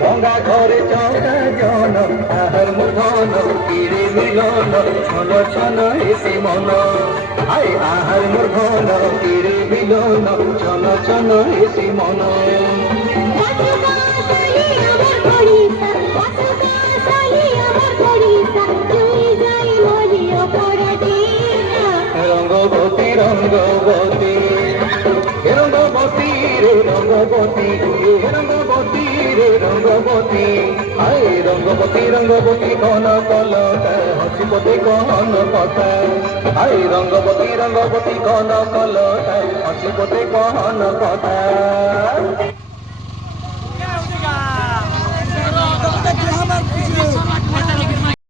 ভঙ্গা ঘরে চৌকা জন আহার মুখন কিরে মিলন ছন ছন এসে মন আয় আহার মুখন কিরে মিলন ছন ছন এসে মন রঙ্গবতী রঙ্গবতী রঙ্গবতী রে রঙ্গবতী রঙ্গবতী রে রঙ্গবতী আয় রঙ্গবতী রঙ্গবতী কন কলতা হসিপতি কন কথা আয় রঙ্গবতী রঙ্গবতী কন কলতা হসিপতি কন কথা।